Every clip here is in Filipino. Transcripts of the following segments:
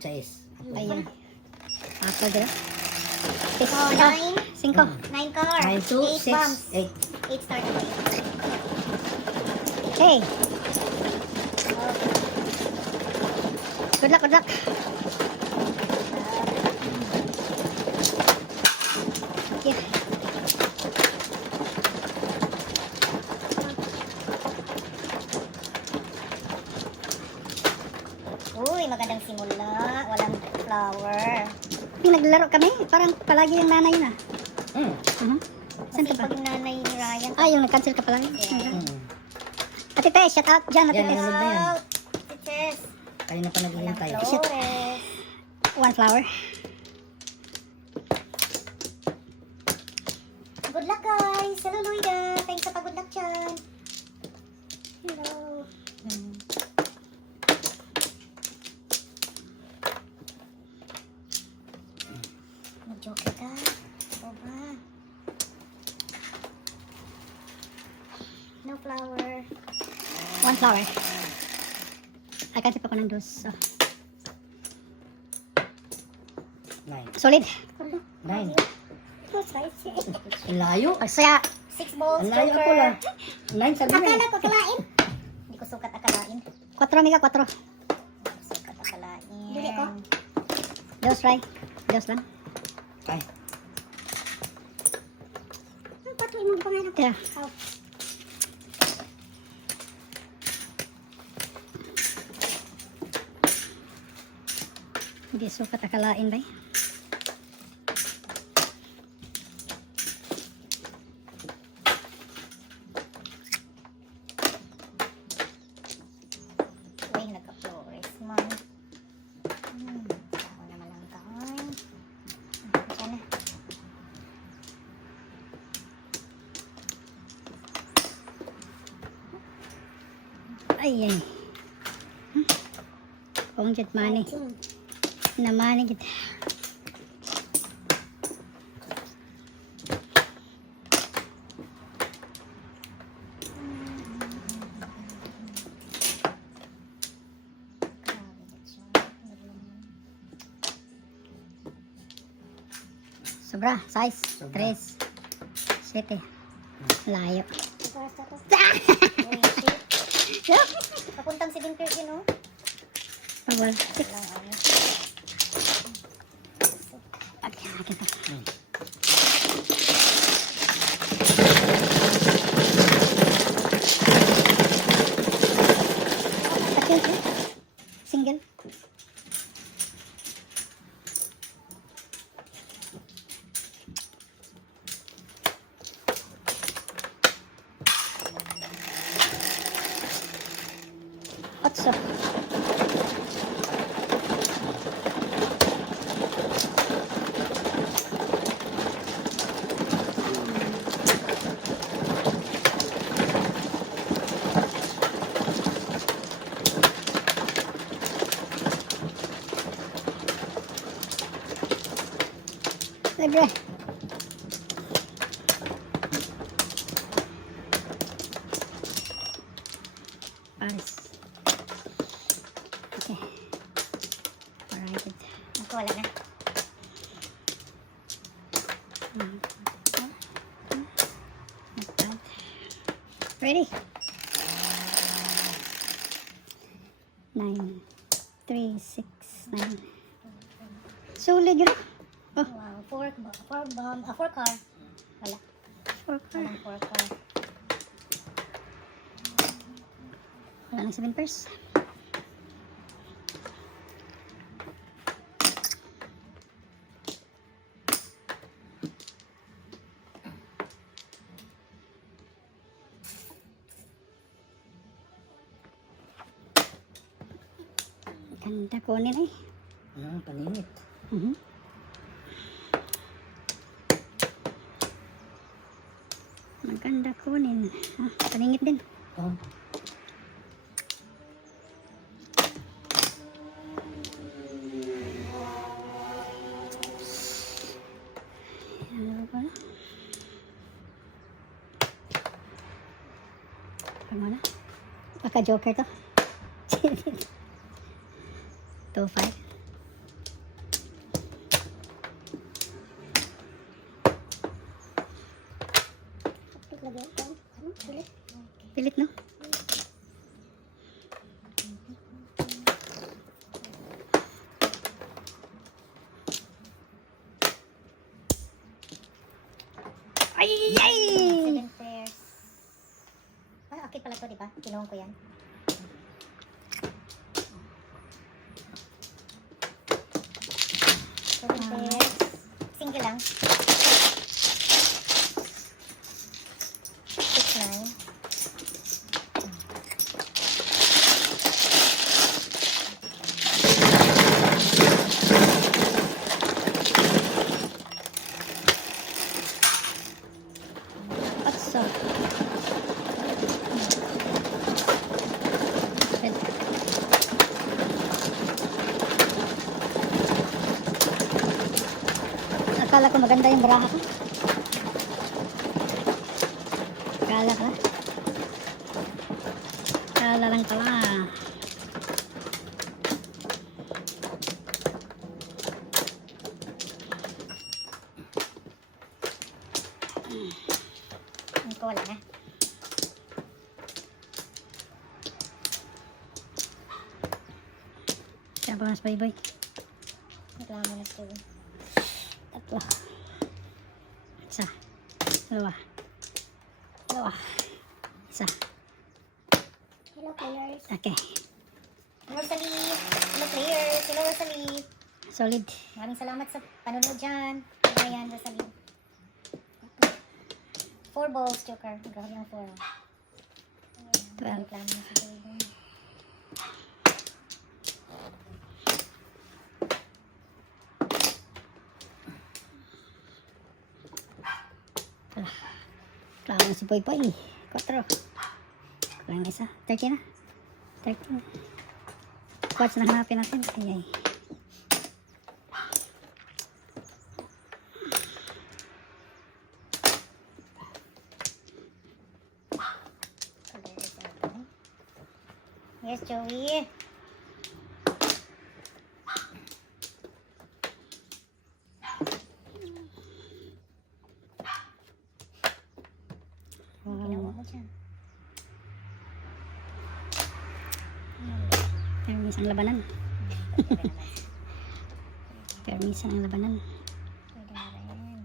6. Ayan. Ako dito. 9. 5. 9 car. 9, 2, 8 bombs. 6, 8 start na ba yun? Okay. Good luck, good luck. Yeah. Uy, magandang simula. Walang flower. Naglaro kami. Parang palagi yung nanay na. Saan Kasi ka ba? pag nanay ni Ryan. Ah, yung nag-cancel ka palagi. Yeah. Ate Tess, shout out dyan. Ate Yan, Tess. ano ba yan? Out. Tits. Kanina pa Walang naghihintay. flowers. 1 flower. Good luck guys. Hello Loida. Thanks sa pag-good luck dyan. Hello. Mag-joke ka. O ba? No flower. 1 flower. Nag-cancel pa ko ng 2. So. 9. Solid. 9. Oh, spicy. Ang layo. Saya. 6 balls, Ang layo ko lang. 9 sabi na. Akala ko akalain. Hindi ko sukat akalain. 4 mega, 4. Sukat akalain. Dili ko. 2 try. 2 lang. Ay. Patuloy mo pangalan ko. Yeah. Oh. Hindi sukat akalain ba? Uy, nagka-flores man. Ako naman lang kaon. Diyan na. Ay, ay. Kung jet money. Na money kita. Sobra, size. Sobra. 3. 7. Layo. Basta to. Uy, shit. Papuntang 7:30, no? Pagwal. 6. Lang, ano. Akin pa. Single. Otso. Libre. Paris. Okay. Alright. Ako, wala na. Ready? 9, 3, 6, 9. Solid yun. Oh, Wow, 4 bomb, 4 car. Wala. 4 car. Walang 4 car. Wala nang 7 pairs. Ganda kunin eh. Paninit. Maganda kunin. Ah, paningit din. Oh. Ano ba? Ano na? Baka joker to. 2-5. Lagyan ko. Ano? Pilit. Pilit, no? Ay! Ay! 7 pairs. Okay pala to, di ba? Kinuhon ko yan. 7 pairs. Single lang. 6, 9. Atsa. Akala ko maganda yung baraha ko. Akala ka. Akala lang pala. Ang ko wala na. Kaya ba mas boy-boy? Reklamo na ito. Tatlo. Isa. Dalawa. Dalawa. Isa. Hello, players. Okay. Rosalie. Hello, players. Hello, Rosalie. Solid. Maraming salamat sa panonood dyan. Ayan, Rosalie. 4 balls, Joker. Grabe ang 4. 12. Reklamo na sa baby. Klaro na si Boy Boy. 4. Kulang na isa. 30 na. 30 na. Quartz na hanapin natin. Ay ay. Yes, Joey. Ang ginawa mo dyan. Permis ang labanan. Permis ang labanan. Pwede na rin.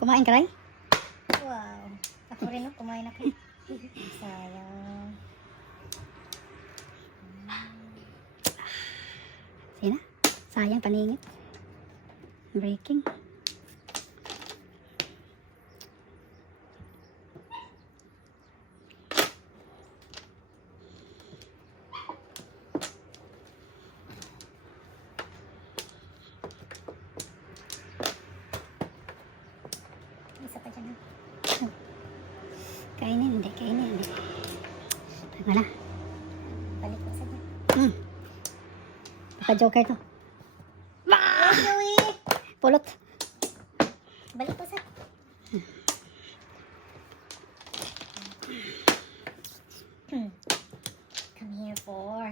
Kumain ka, Ray? Wow. Ako rin, no? Kumain ako. Sayang. Sige na. Sayang, paningit. Breaking. Isa pa dyan, ha? Kainin, hindi. Kainin, hindi. Tama na. Balik ko sa dyan. Baka joker to. Yes, Joey! Pulot. Balik ko sa... Come here for... Oh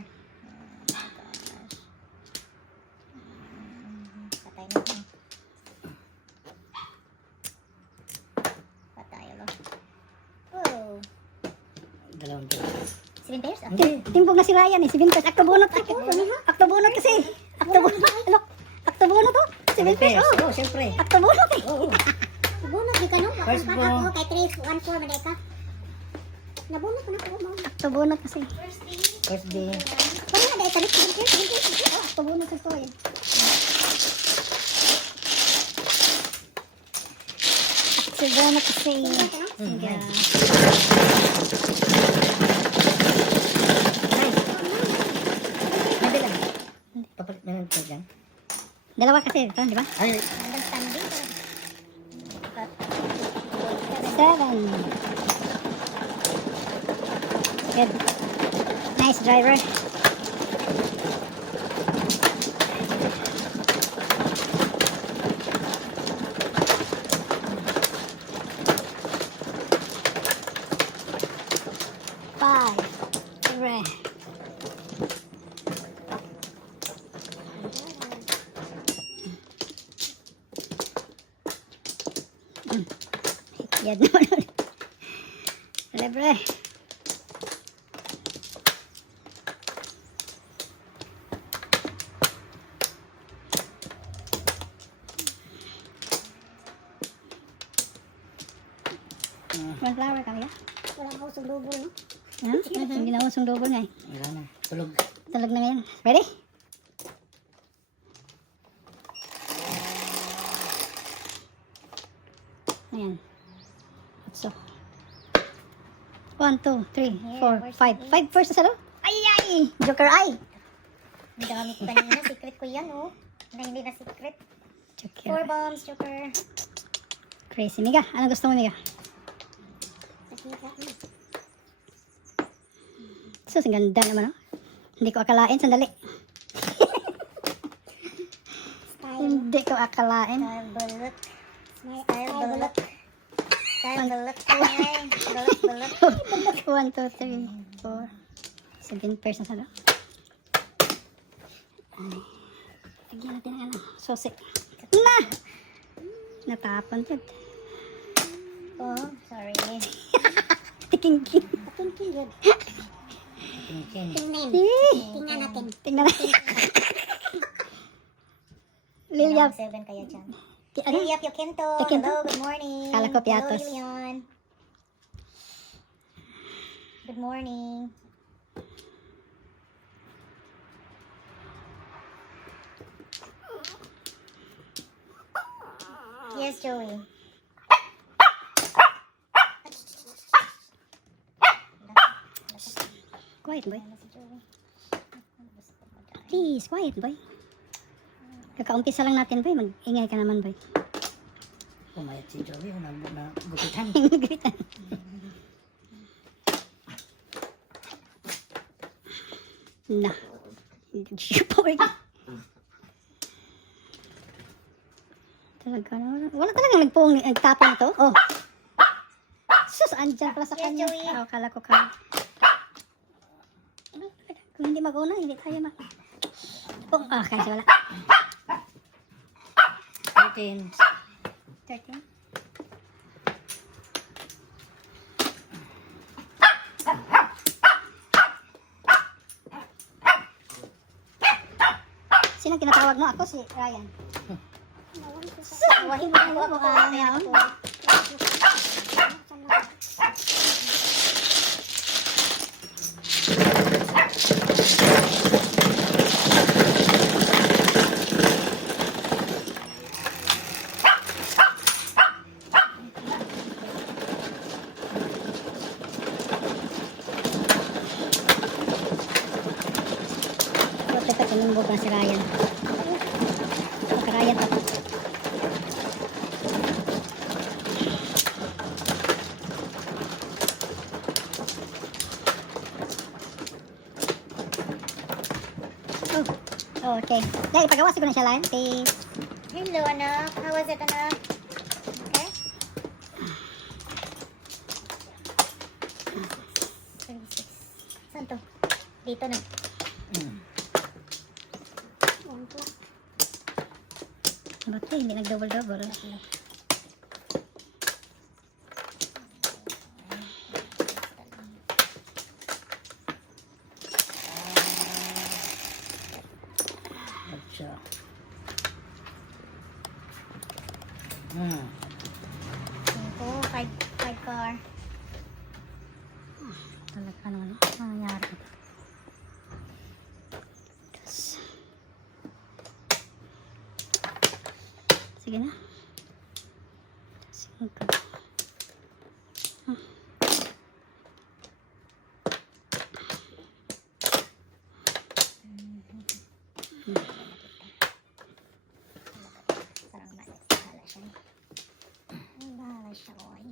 my gosh. Patay na ito. Patay, alo. Wow. Dalawang pairs. 7 pairs? Ah. Timbog na si Ryan eh. Si Vintage. Aktobunot. Aktobunot kasi. Aktobunot. Ano? Aktobunot to. Si Vintage. Oh. Oh, siyempre. Aktobunot eh. Oo. Nabunot di ka no? First Ako ball. ako kay 3, 1, 4 maday ka. Nabunot ko na ako mo. Aktobunot kasi. First day. Kung na dahil salit ko Aktobunot ito eh. Aktobunot kasi. Sige. Hindi lang. Papalit na lang ito dyan. Dalawa kasi ito, di ba? Ay, Hanggang standing. 7. Good. Nice driver. Five. 3. Yan naman ulit. Libre. One flower kami ya? Wala ako sa lubo, no? Ha? Hindi na usong double nga eh. Wala na. Tulog. Talog na ngayon. Ready? Ayan. So. 1, 2, 3, 4, 5. 5 first sa loob. Ay, ay! Joker ay! Ang dami ko kanina. Secret ko yan, oh. Na hindi na secret. 4 Joker. bombs, Joker. Crazy. Miga, anong gusto mo, Miga? Sus, ang ganda naman, oh. Hindi ko akalain. Sandali. Style. Hindi ko akalain. Style bullet. Style bullet. Style bullet. Ay, bullet, bullet. 1, 2, 3, 4. 7 persons, ano? Ay. Lagyan natin ang ano. Sosik. Na! Natapon yun. Oh, sorry. Tiking-king. Tingin yun. Tingin. Tingnan. Eh! Tingnan natin. Tingnan natin. Lilia. 7 kaya dyan. Ano? Lilia Pioquento. Pioquento? Hello, good morning. Kala ko Piatos. Hello, Lilian. Good morning. Yes, Joey. Quiet, boy. Ano si Joey? Please, quiet, boy. Kakaumpisa lang natin, boy. Mag-ingay ka naman, boy. Pumayat si Joey. Nagupitan. Gritan. Na. Boy. Talaga naman. Wala talagang nagtapon ito. Oh. Sus, andyan pala sa Yes, kanya. Joey. Oh, kala ko ka. Kung hindi mag-una, hindi tayo Oh, okay, so wala. 13. 13. Sino kinatawag mo? Ako si Ryan. Wahid mo ako. Ito, kinumbog na si Ryan. Ito, si Ryan to. Oh, okay. Dahil pagawa siguro na siya lang. Please. Hello, anak. How was it, anak? Okay? Saan to? Dito na. Ba't eh, hindi nag-double-double. Atsa. Oh, 5 car. Talaga naman. Ano nangyari ito? Yes. Sige na. Sige ka. Sarang bahala siya. Bahala siya, oy.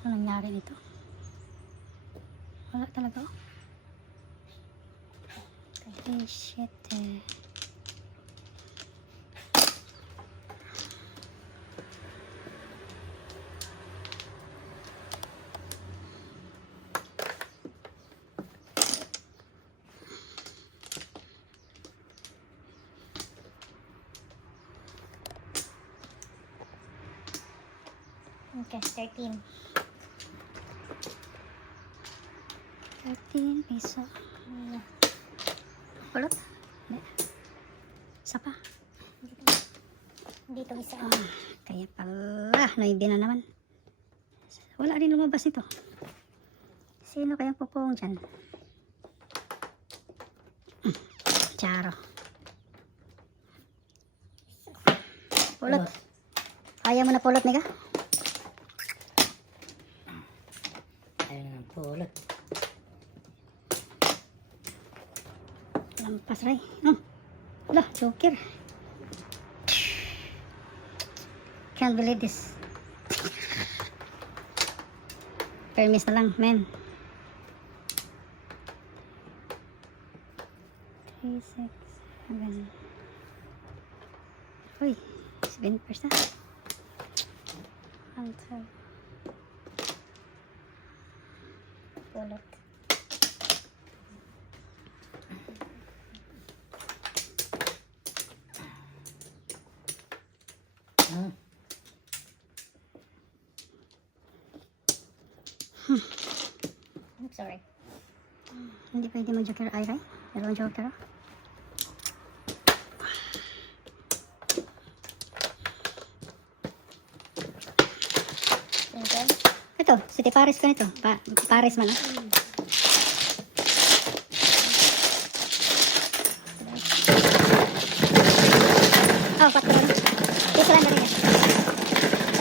Ano nangyari nito? Wala talaga. Oh. Ay, shit eh. Okay, 13. 13 piso. Pulot? Hindi. Isa pa. Dito isa. Kaya pala, 9 na naman. Wala rin lumabas nito. Sino kayang pupong dyan? Charo. Pulot. Ayaw mo na pulot, Nika? Ayaw na ng pulot. Lampas, Ray. Wala, joker. Can't believe this. Permis na lang, men. 3, 6, 7. Uy, 7%. 1, 2. Pulot. Hmm. I'm sorry. Hindi pwede mo joker ay, Ray. Dalawang joker, oh. Twinkle. Ito, City Paris ko nito. Paris man, ah. Oh, 4 na. Dito lang na rin yan.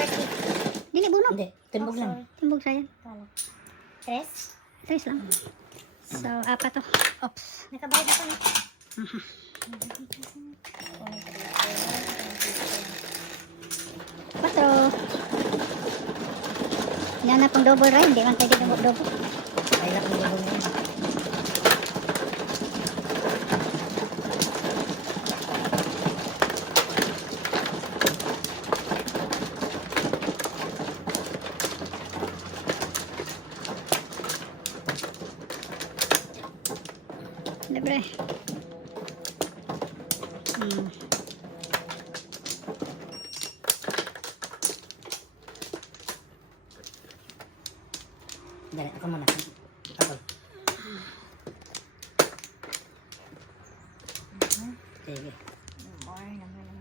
30. Dili bunog. Hindi, timbog lang. Sorry. Timbog sa yan. Kala. 3. 3 lang. So, 4 to. Oops. Nakabayad ako na. Patro. Yan na pong double, Ray. Hindi man pwede double. Ay, lang ang lulong yan. Libre. Dali, ako muna. Ako. Sige. More,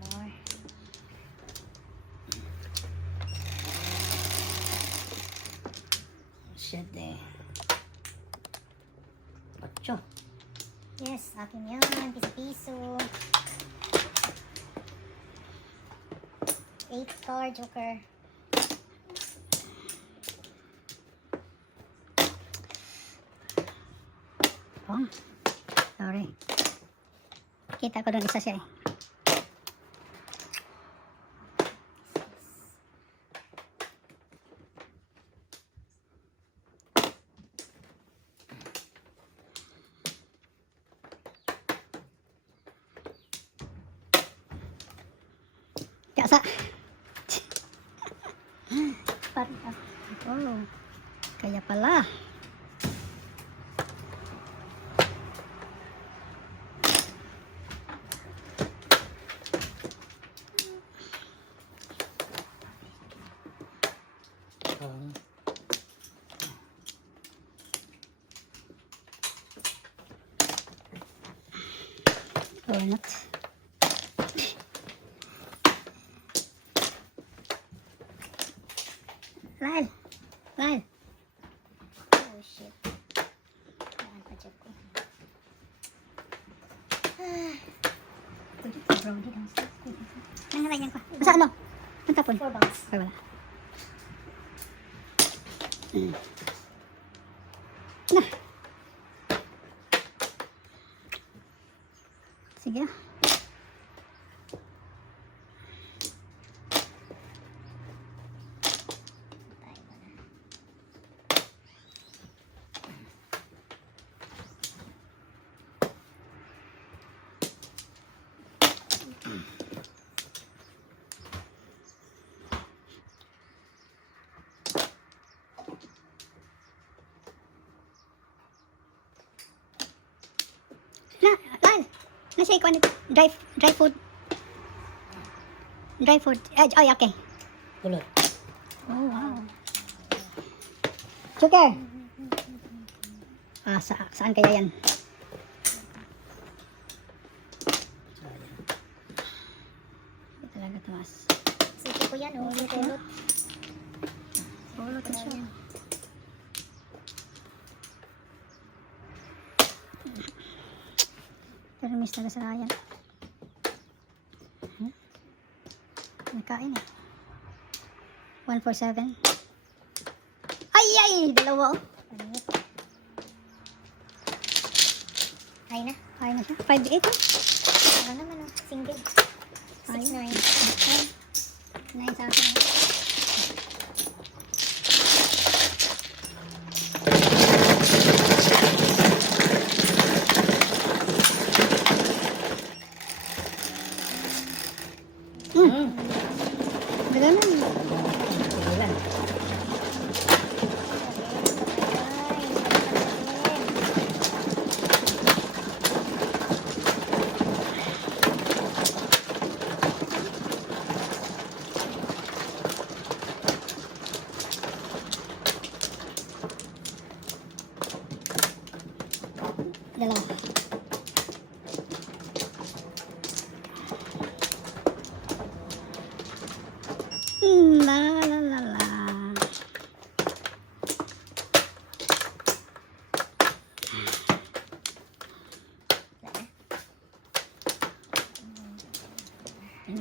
more. Shit eh. 8. Yes, akin yan. Piso-piso. 8 card joker. Oh. Sorry. Kita ko doon isa siya eh. Kasa. Oh. Kaya pala. Or not. Lyle. Lyle. Oh, shit. Kailangan pa check ko. Pwede ka, bro. Di downstairs. Nangalagyan ko. Masa ano? Ang tapon. 4 bucks. Ay, wala. Na. Sige. Tayo mo na. Na, Lal. Nasa ikaw ano? Dry food. Dry food. Ay, okay. Kulot. Oh, wow. Joker. Saan kaya yan? Hindi talaga tamas. Sige ko yan, oh. Yung kulot. Kulot na siya. Pero miss talaga sa Ryan. Nakain eh. 147. Ay! Dalawa oh. Ay na. Kaya na siya. 5-8 oh. Ano naman, oh. Single. Ayun. 6-9. 9 sa akin. Ganun. Simulan. Dalawa.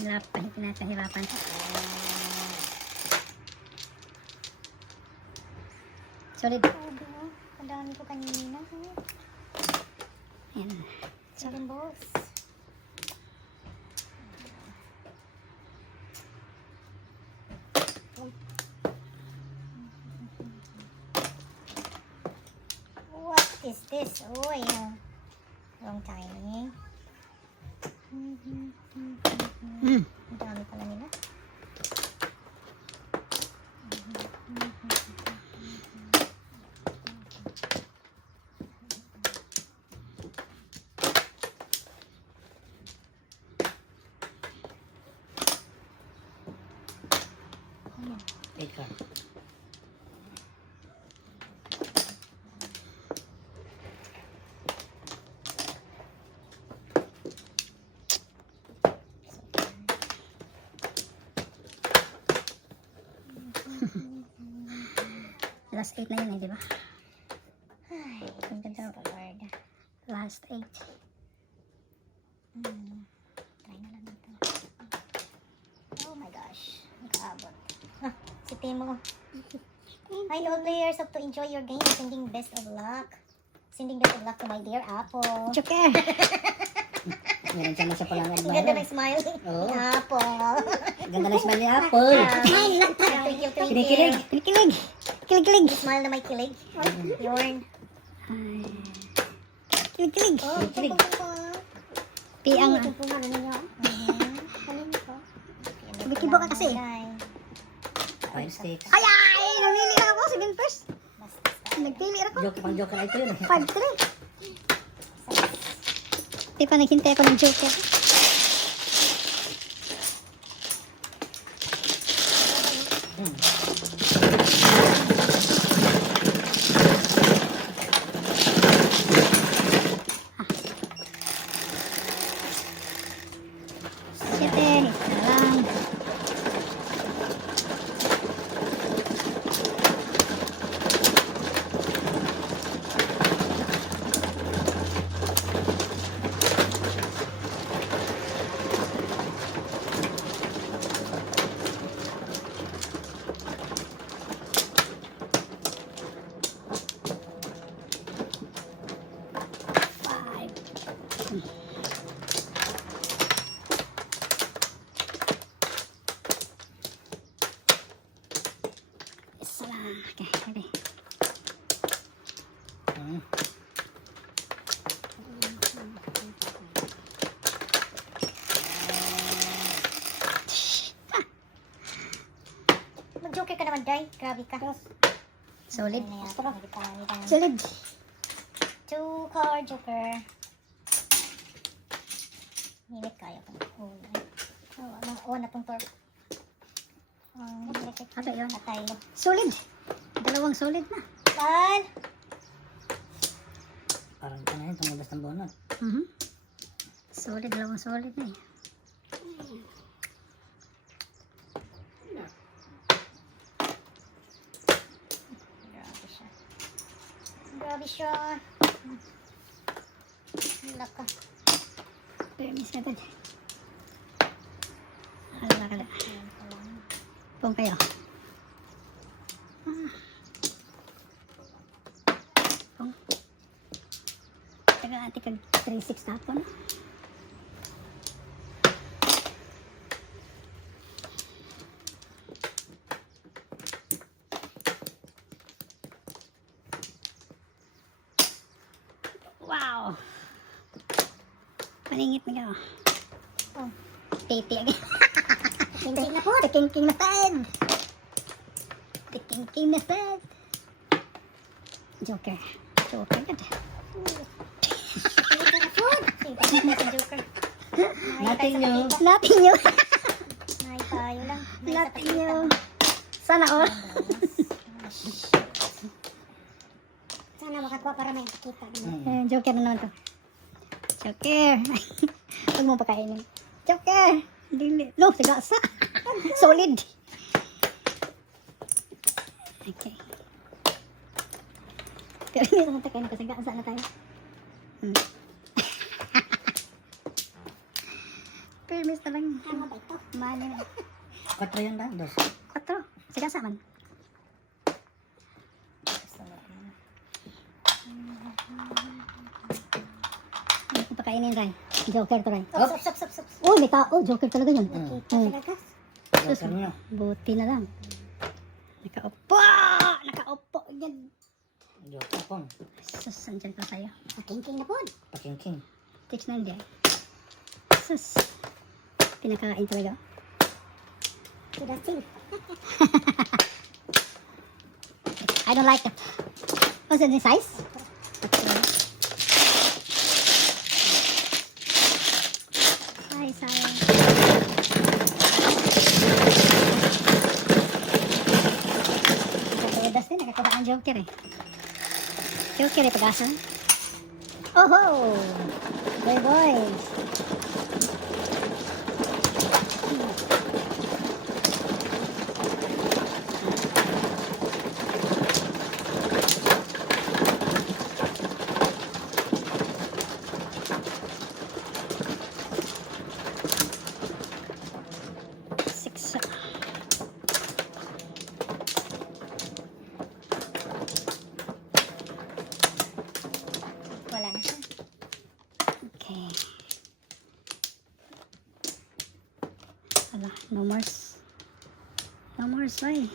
La. Pinahirapan siya. Solid. Sabi mo, ang dami ko kanina. Ayan. 7 balls. What is this? Oh, yeah. Wrong timing. Ang dami pala nila. Eight card. Last 8 na yun eh, di ba? Ay, Ang ganda. Lord. Last 8. Try na lang ito. Oh my gosh. Nakaabot. Si Timo. Hi, all players. Hope to enjoy your game. Sending best of luck. Sending best of luck to my dear Apple. Joker! Meron siya na siya palang Ang ganda ng smile. Oo. Ni Apple. Ganda na smile ni Apple. Smile lang. Thank you. Kinikilig. Kinikilig! Kinikilig! Smile na may kilig. Yorn. Kinikilig! Oh, Kilig. Pi ang... Bikibo ka kasi. Five sticks. Ay! Namili na ako! 7 first! Nagpili ako! Joke, pang joker ito yun. 5-3! Di pa naghintay ako ng Joker. Siyete, isa lang. Isa lang. Okay, ready. Mag-joker ka naman, Day. Grabe ka. Solid. Ano yan? Solid. 2 card joker. Minit kaya ko. Oo, na tong tor. Ato yun. Ataylo. Solid. Dalawang solid na. Pan! Parang ito na yun, tumuldas ng bonot. Solid, dalawang solid na eh. Grabe siya. Grabe siya. Laka. Permis na tad. Hala ka na. Pong kayo. Pong. Taga ati kag 3-6 tapon. Wow. Maningit na ka. Oh. Titi agad. King na po. King na fed. King na fed. Joker. Joker gad. Joker. Natin nyo. Natin nyo. May tayo lang. May Natin sa nyo. Sana all. Sana makakuha para may kita. Joker na naman to. Joker. Huwag mo pakainin. Joker. Dili. No, sigasa. Solid. Okay. Pero hindi naman tayo kasi sigasa na tayo. Permis na lang. Ano ba ito? Mali. 4 yun ba? 2. 4. Sigasa man. Hindi ko pakainin, Ray. Joker to, Ray. Sup. Oh, may tao. Joker talaga yun. Kita talaga. Joker nyo. Buti na lang. Nakaupo! Nakaupo! Yan. Joker pong. Sus, andyan ko sa'yo. King na po. Paking-king. Text na hindi. Sus. Pinakain talaga. Sudasin. I don't like it. What's the size? Okay. Size. Nakapedas din. Nakakuha ang Joker eh. Joker eh, pag-asa. Oh-ho! Boy boys. Six. Wala na siya. Okay. Wala, no more. No more, bye. 1,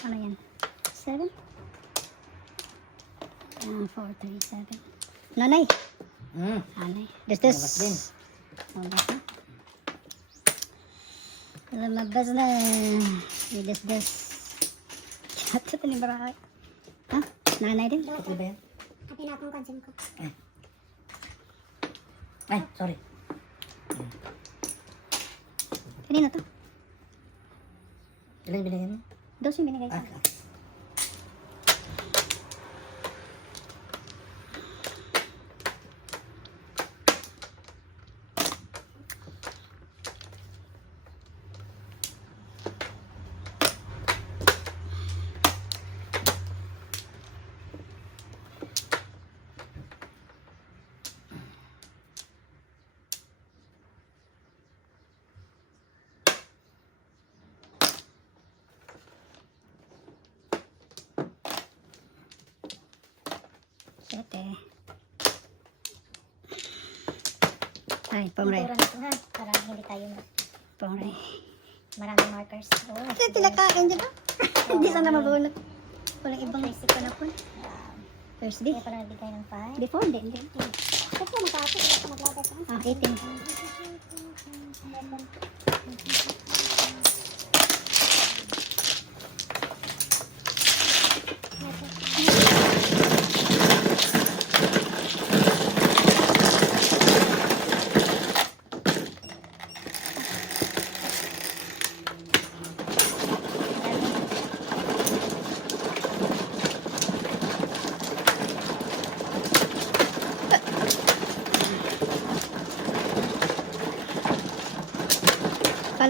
4. Ano yan? 7? 4, 3, 7. Nanay. Nanay. This. Lumabas din. Lumabas na. Lumabas na. This. Ito ni Barakay. Ha? Nanay din? Tatlo ba yan? Happy na akong consume ko. Ay, sorry. Kanina to? Ilan binigyan mo? 12 yung binigay ko. Ah. Sete. Ay, pongray. Puro na ito ha. Para hindi tayo Pongray. maraming markers. Oh, Kasi tinakain dyan ah. Hindi sana mabunot. Walang ibang isip ko na po. First day. Kaya pala nagbigay ng 5. Before, hindi. Kasi makapit. Maglagay ka. Ah, 18.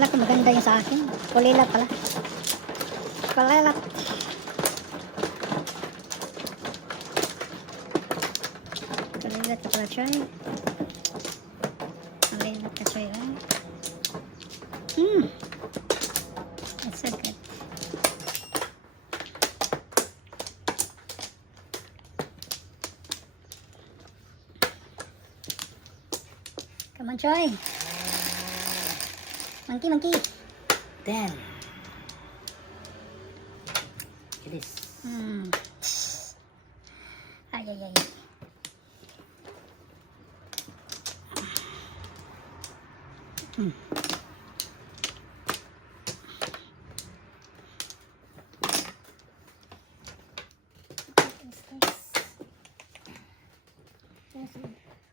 Akala ko maganda yung sa akin. Kulilat pala. Kulilat. Kulilat ka pala, Choy. Kulilat ka, Choy. That's so good. Come on, Choy. Monkey, monkey. 10. Kilis. Ay, ay, ay.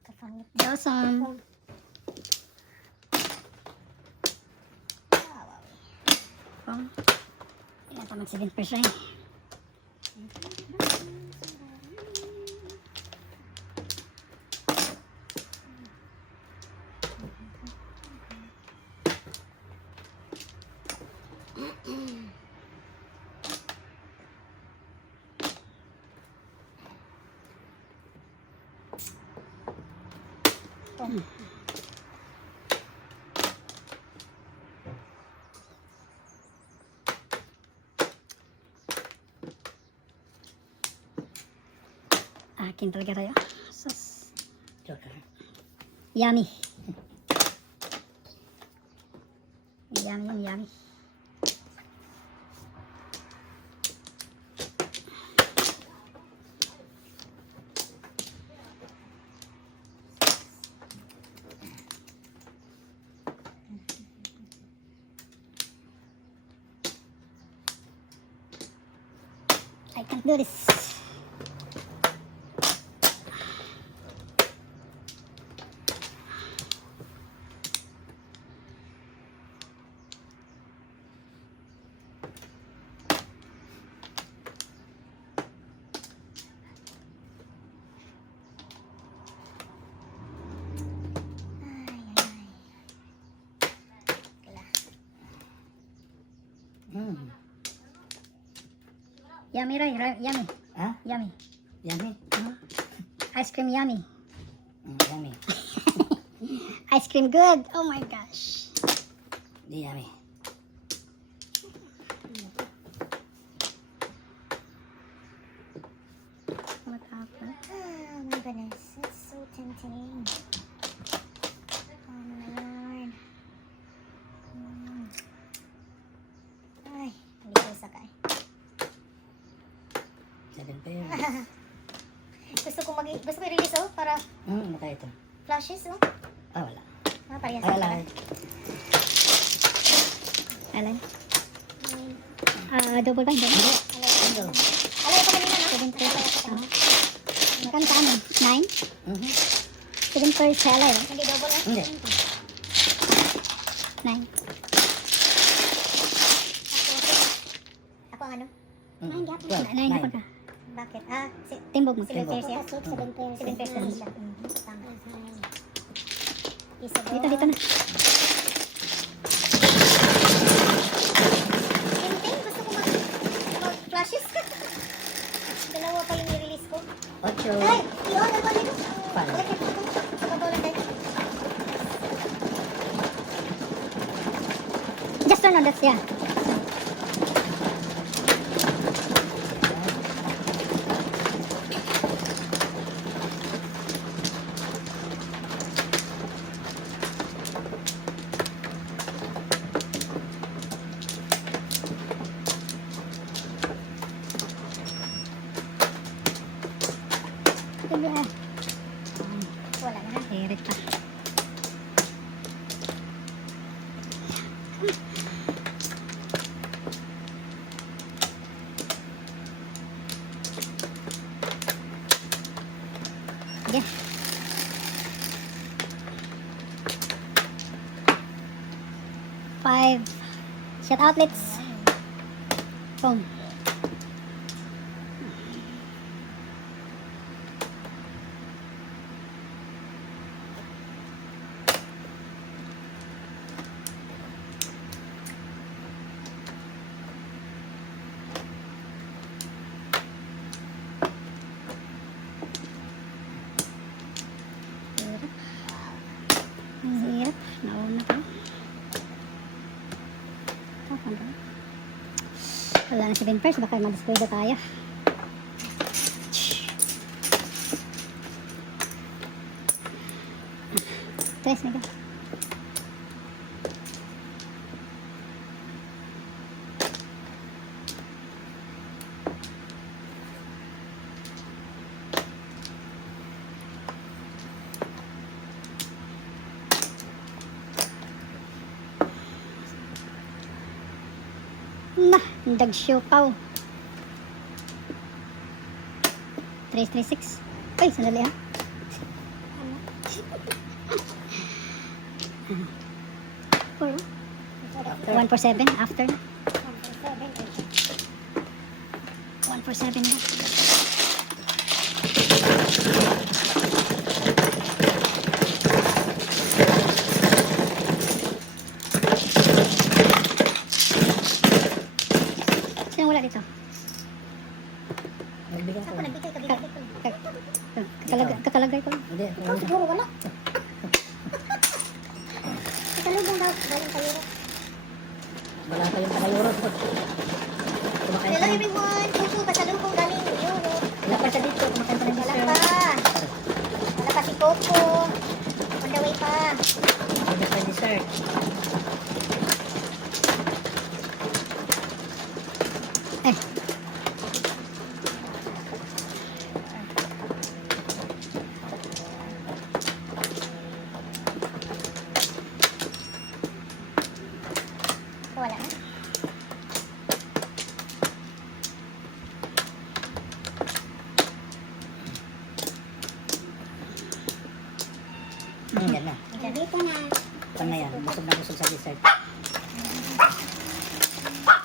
Kapangit. Awesome. Oh. Yan pa mag 7%. Akin talaga tayo. Sus. Joker. Yummy. Yummy, yummy. I can't do this. Yummy, right? Yummy. Ah? Yummy. Yummy? Ice cream yummy. Yummy. Ice cream good. Oh my gosh. Di yummy. What happened? Oh my goodness, it's so tempting. Oh my lord. Ay, hindi ko sakay. 7 pairs. Gusto ko i-release para Ano kaya ito? flashes Ah, wala. parehas Ay, na wala. pala. Alan? Double ba? Double? Ano? Alay ko kanina, no? 7 Alay pesos. ko kanina. Magkano sa amin? 9? 7 per sa alay. Hindi double, Hindi. 9. Ako ang ano? Hindi ako. 9 ka pa ka. Bakit? Timbog mo. 7 pairs yan? Timbog. 7 pairs na siya. Tama. Isa Dito na. Tempting, gusto ko mag-flashes. Dalawa pa yung i-release ko. 8. Ay! Iyon! Ano ba nito? Paano? Sa babalan tayo. Just turn on that, yeah. Diba? Wala na. Hirit pa. Sige. 5 shut outlets. Boom. Wala na si Ben First, baka madiskwida tayo. Tres, mega. Nah, dag siopaw. 336. Ay, sandali ha. Four, 147 after na. 147 na. Sino wala dito? Nagbigay ko. Ako nagbigay, kabigay ko. Kakalagay ko lang. Hindi. Ikaw siguro wala. Kasalubong daw, galing kayo. Wala kayong taga-Euro. Kumakain Hello pa. everyone! Kuku, pasalubong galing Euro. Wala pa siya dito. Kumakain pa ng Wala dessert. pa. Wala pa si Coco. On the way pa. Wala pa dessert. Eh, Wala na. Yan na. Dito na. Pan na yan. Busog sa dessert.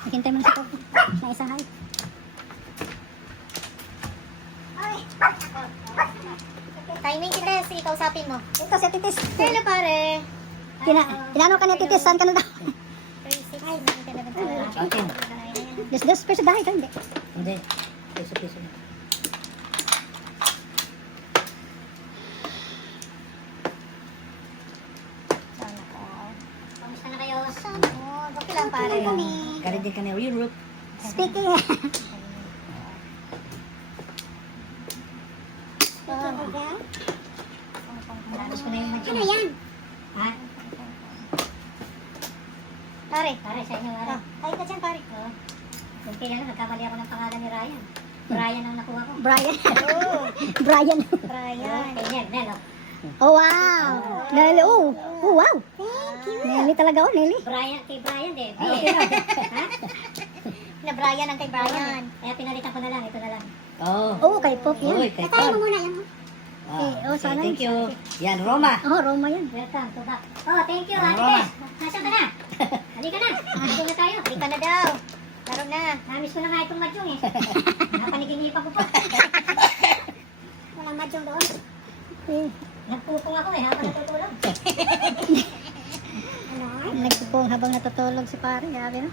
nakintay mo na si Coco. Na isa hay. Timing kita, si kausapin mo. Ito si Titis. Hello pare. Tinano ka niya Titis, saan ka na daw? 36. Akin. Dos peso dahil ka, hindi. Hindi. Piso-piso. Sana ka. Kamusta na kayo? Sana. Okay lang pare. Kari din ka na Europe. Speaking. Tapos ko na yung magic. Ano yan? Ha? Pare. Pare, sa inyo pare. Kahit ka dyan pare. Kung kaya nagkamali ako ng pangalan ni Ryan. Brian ang nakuha ko. Brian. Oh, Brian. Brian. Kaya Nelo. Oh, wow. Nelly, oh. Oh, wow. Thank you. Nelly talaga, oh, Nelly. Brian kay Brian din. Ha? Na Brian ang kay Brian. Kaya pinalitan ko na lang, ito na lang. Oh. Oh, kay Pop Uy, yan. kay Pop. muna yan. Ah, Eh, oh, sana thank you. Yan, Roma. Oh, Roma yan. Welcome to back. Oh, thank you, Ate Roma. Tess. Nasaan ka na? Halika na. Halika na tayo. Hindi ka na daw. Laro na. Namiss ko na nga itong madyong eh. Napaniginipan ko pa. Walang madyong doon. Eh, Nagpupong ako eh, habang natutulog. nagpupong habang natutulog si pare. Grabe na.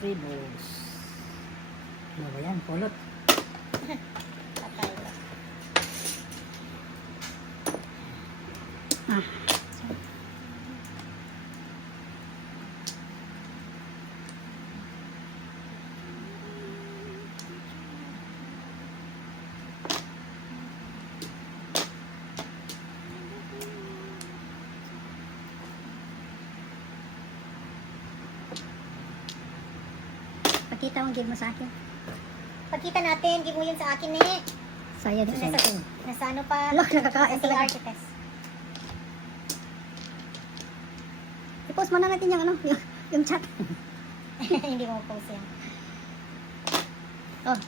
Three balls. Ano ba yan? Pulot. Patay. Ah. Pakita mo, give mo sa akin. Pagkita natin, give mo yun sa akin eh. Saya din. Nasa ano pa? Look, nakakain Sa talaga. architects. I-post muna natin yung ano, yung chat. Hindi ko post yan. Oh,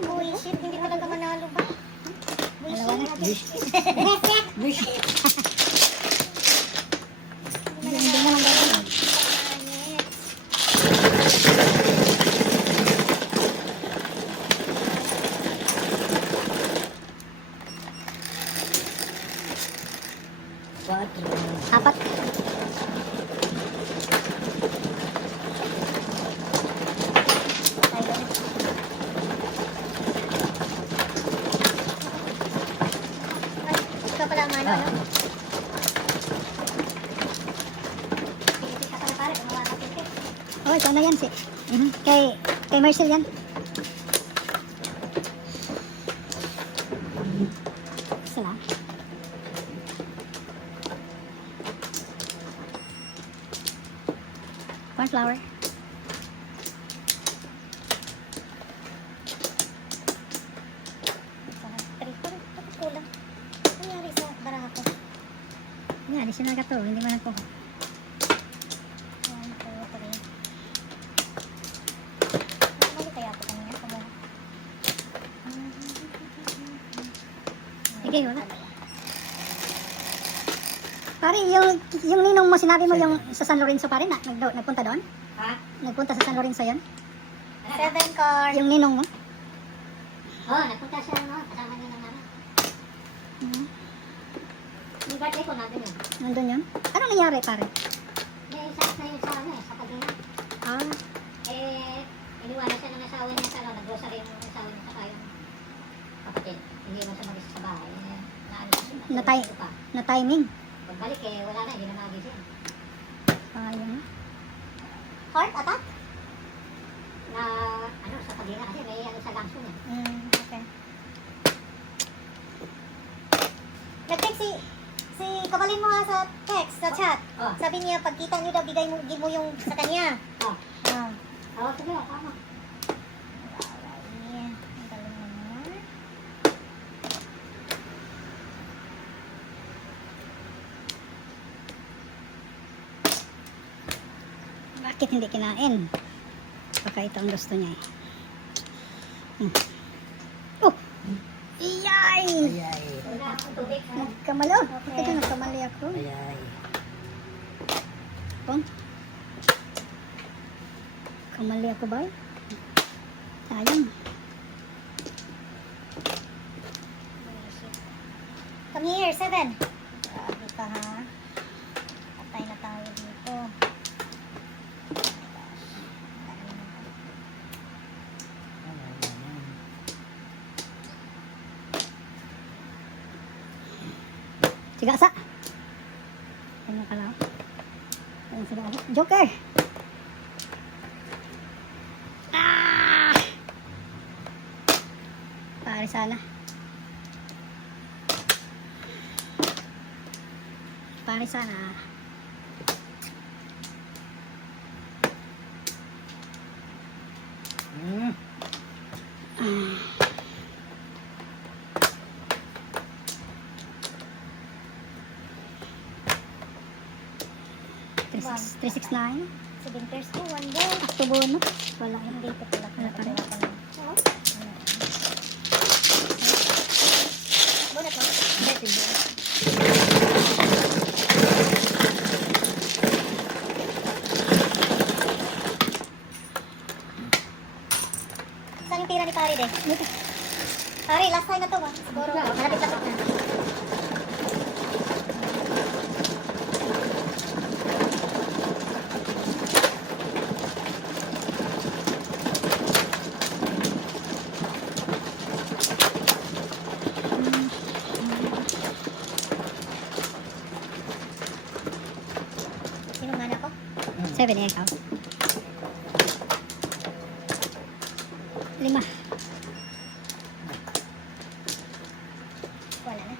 Bullshit, hindi talaga manalo ba? dalawa na. Wish. Wish. Hindi na lang gagawin. Quatro. Apat. Ikaw pala ang ano, Ah, ano? Pilit ka pala pare, gumawa ka pilit. Oh, ikaw na yan. Kay Marcel yan. Isa lang. Cornflower. Bakit kulang? Ano nangyari sa baraha ko? Yan, additional ka to. Hindi mo nagkuha. 1, 2, 3. Mali kaya ako kanina. Kumuha. Sige, wala. Pare, yung ninong mo, sinabi mo yung sa San Lorenzo pa rin, nagpunta doon? Ha? Nagpunta sa San Lorenzo yun? 7 card. Yung ninong mo? Oo, nagpunta siya, no? Kasama niya ng nanay. Yung birthday ko, nandun yun. Nandun yun? Ano nangyari, pare? May isa na yun sa ano eh, sa paghinga. Ah, Iniwanan siya ng asawa niya sa ano, nag-grocery yung asawa niya sa yung kapatid. Hindi mo siya mag-isa sa bahay. Naano siya, Natay- pa. na timing. Pagbalik wala na, hindi na magising. Ah, yun. Heart attack? Na, ano, sa paghinga kasi may ano sa lungs niya. Okay. Nag-text si kabalin mo nga sa text, sa chat. Oh. Sabi niya, pagkita niyo daw, bigay mo yung sa kanya. Oh. Ah. Oo, sige, tama. Ay, ang galing naman. Bakit hindi kinain? Baka ito ang gusto niya eh. Oh! Iyay! Ayay. Wala akong tubig. Nagkamali. Oh, teka, nagkamali ako. Ayay. Pong. Kamali ako ba? Sayang. Come here, 7. Grabe ka ha. Patay na tayo dito. Sigasa. Ano ka lang? Ano sigasa? Joker! Ah! Pare sana. Pare sana. Hmm. Wow. 369. 7 pairs ko, 1 ball. October no? Wala yun. Hindi ko pala Wala pa rin. Bonnet mo? Saan yung tira ni Pare, de? Pare, last time na to, ha? Siguro, malapit-lapit na. Sino man ako? 7 eh, ikaw. 5. Wala na.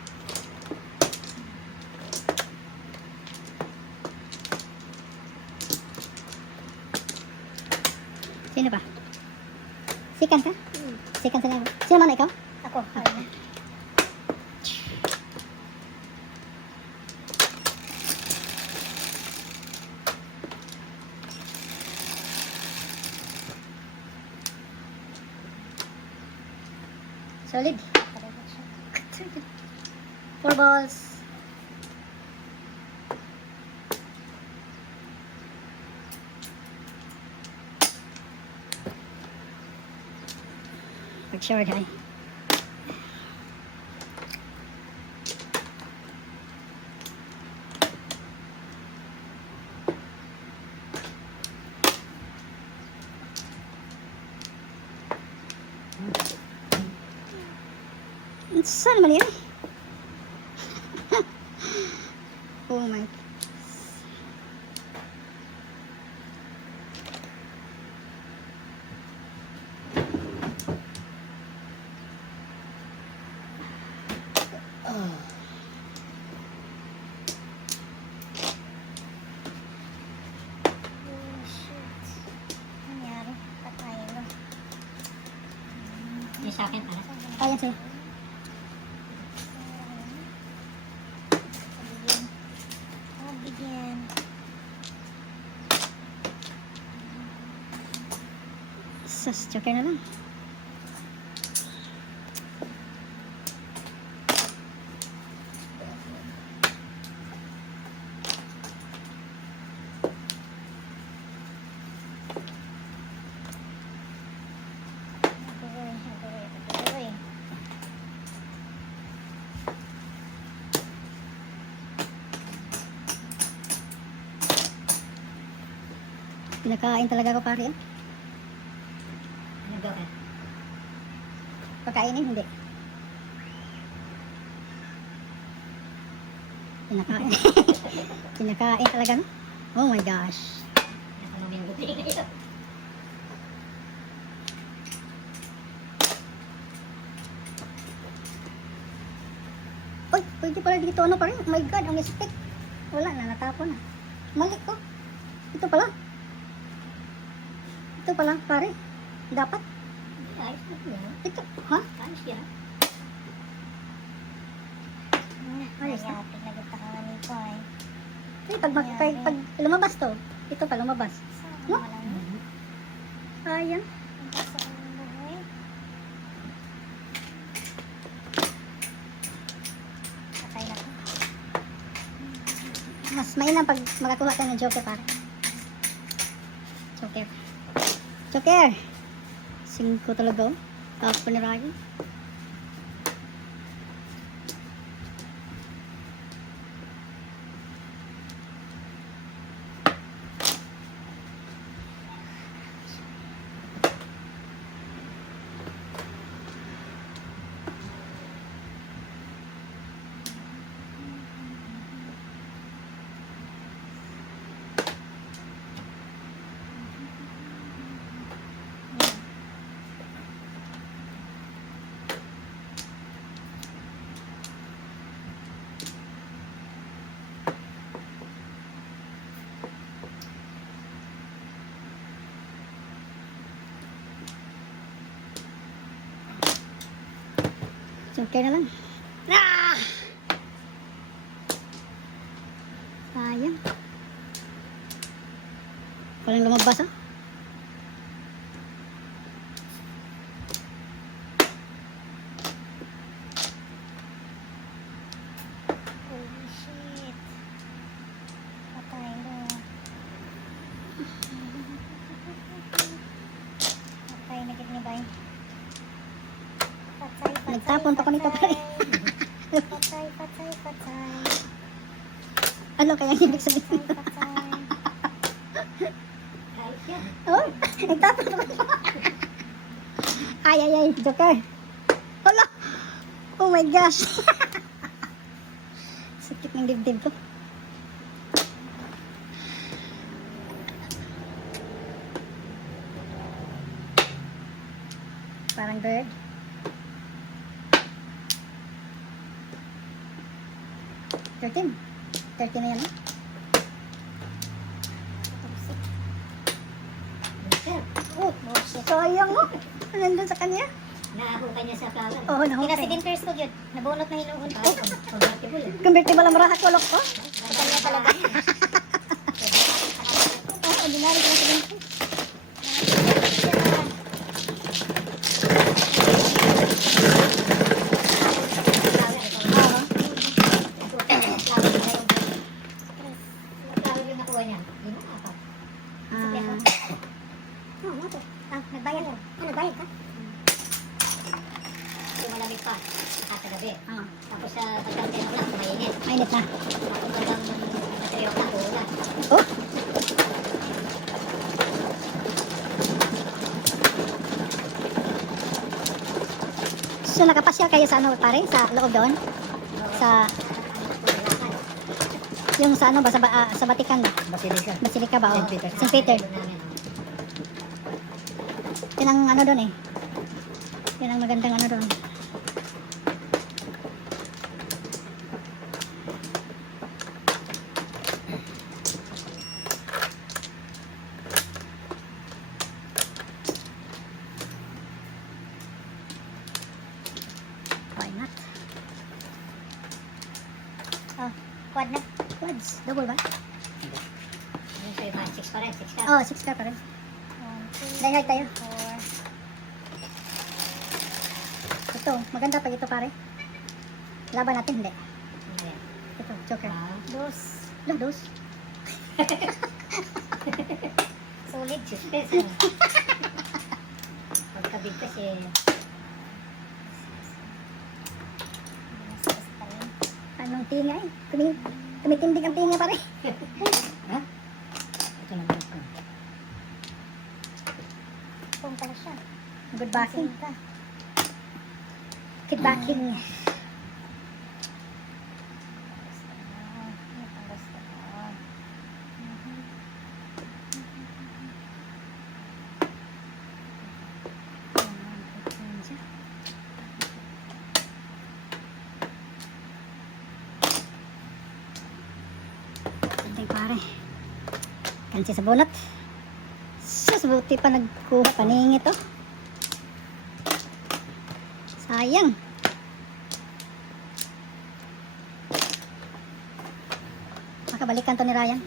Sino ba? Sikan ka? Sikan sa namin. Sino man ikaw? Ako, wala na. Solid. Pareho siya. 4 balls. Pag short high. Saan naman yan? Ayan sa'yo. Bigyan. Sus, joker na lang. Agoy. Pinakain talaga ko pare. Ano daw ka? Pagkainin, hindi. Pinakain. Pinakain talaga, no? Oh my gosh. Ano yung buti na ito? Uy, pwede pala dito, ano pa rin? Oh my God, ang stick. Wala na, natapon na. Mali ko. Ito pala. Ito pala, pare. Dapat. Ayos na po yan. Ito, ha? Ayos yan. Ayos na. Kaya pinagtakawan nito ay. Pag lumabas to, ito pa lumabas. Saan No? mo lang? Ayan. Patay na to. Mas mainam pag makakuha ka ng joker pare. Joker. Joker! 5 talaga oh. Tapos pa ni Ryan. Joker na lang. Ah! Sayang. Walang lumabas ah. Holy shit. Patay mo. Patay na gid ni bay. Patay. Nagtapon pa ko nito pare. Patay. Ano kaya ibig sabihin? Patay. Ayos yan. Oh, nagtapon pa ko nito. Ay, Joker. Hala! Oh my gosh. Sakit ng dibdib ko. Parang bird. Thirteen na yan. Sir, Oh, sayang mo. Nandun sa kanya. nahukay niya sa flower. Oo, nahukay. Kinasidinters ko yun. Nabunot na hinuon ko. Convertible eh. Convertible ang marahat ko ko. Kanya talaga. Oh, ordinary ko na Flower yung nakuha niya. Yun ang apat. Nagbayad ka? Nagbayad ka? Kung malamig pa, nakakagabi. Ah, Tapos sa pagkang 10 o'clock, mainit. mainit na. Tapos pagkang 3 o'clock, uulan. Oh, so nakapasyal kayo sa ano pare? Sa loob doon? Sa, yung sa ano ba? Sa Vatican ba? Basilica. Basilica ba? Oh. St. Peter. St. Peter. Doon namin, oh. Yan ang ano doon eh. Yan ang magandang ano doon. Buds. Double ba? Yung sa'yo pa, 6 pa rin, 6 ka. Oh, 6 ka pa rin. 1, 2, Dahil tayo. 4. Ito, maganda pag ito pare. Laban natin, hindi. Hindi. Ito, joker. Ah, Dos. Dos. Solid. suspense ano. Pagkabig kasi, Mas pa rin. Anong tinga eh? Tumitindig ang tinga pare. ha? Ito naman ko. Kung pala siya. Good backing. Ka. Good backing. Ating pare. Kansi sa bunot. Sus, buti pa nagkuha paningit oh. Sayang. Makabalikan to ni Ryan.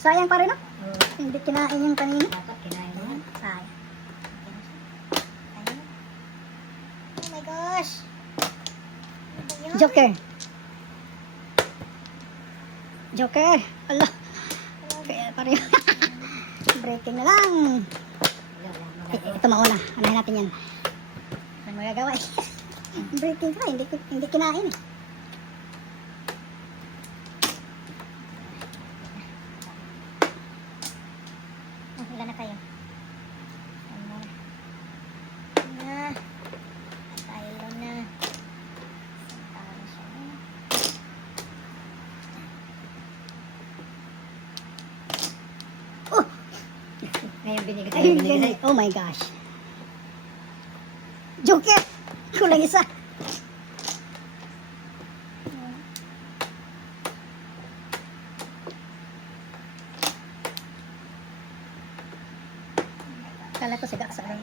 Sayang pa rin no? Oo, Hindi kinain yung kanina. dapat kinain mo. Sayang. Ayun. Oh my gosh. Ano ba yan? Joker. Joker. Allah. Kaya pareho. Breaking na lang. Ito mauna. Anahin natin yan. Ano magagawa eh. Breaking ka. Hindi kinain eh. Oh, ilan na kayo? Ano? Na. Tayo na. Sentaro siya. Ngayon binigay Ay, tayo, binigay. oh my gosh. Joker. Kulang isa. Kala ko siga sa akin.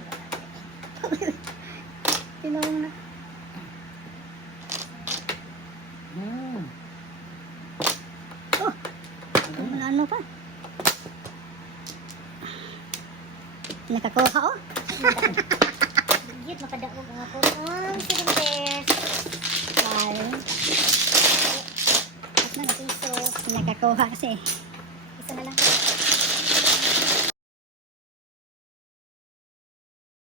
Tinawang na. Hmm. Oh. Ano pa? Nakakuha oh. Giyot, makadaog ang ako. Ang 7 pairs. Bye. At na piso. Nakakuha kasi. Isa na lang.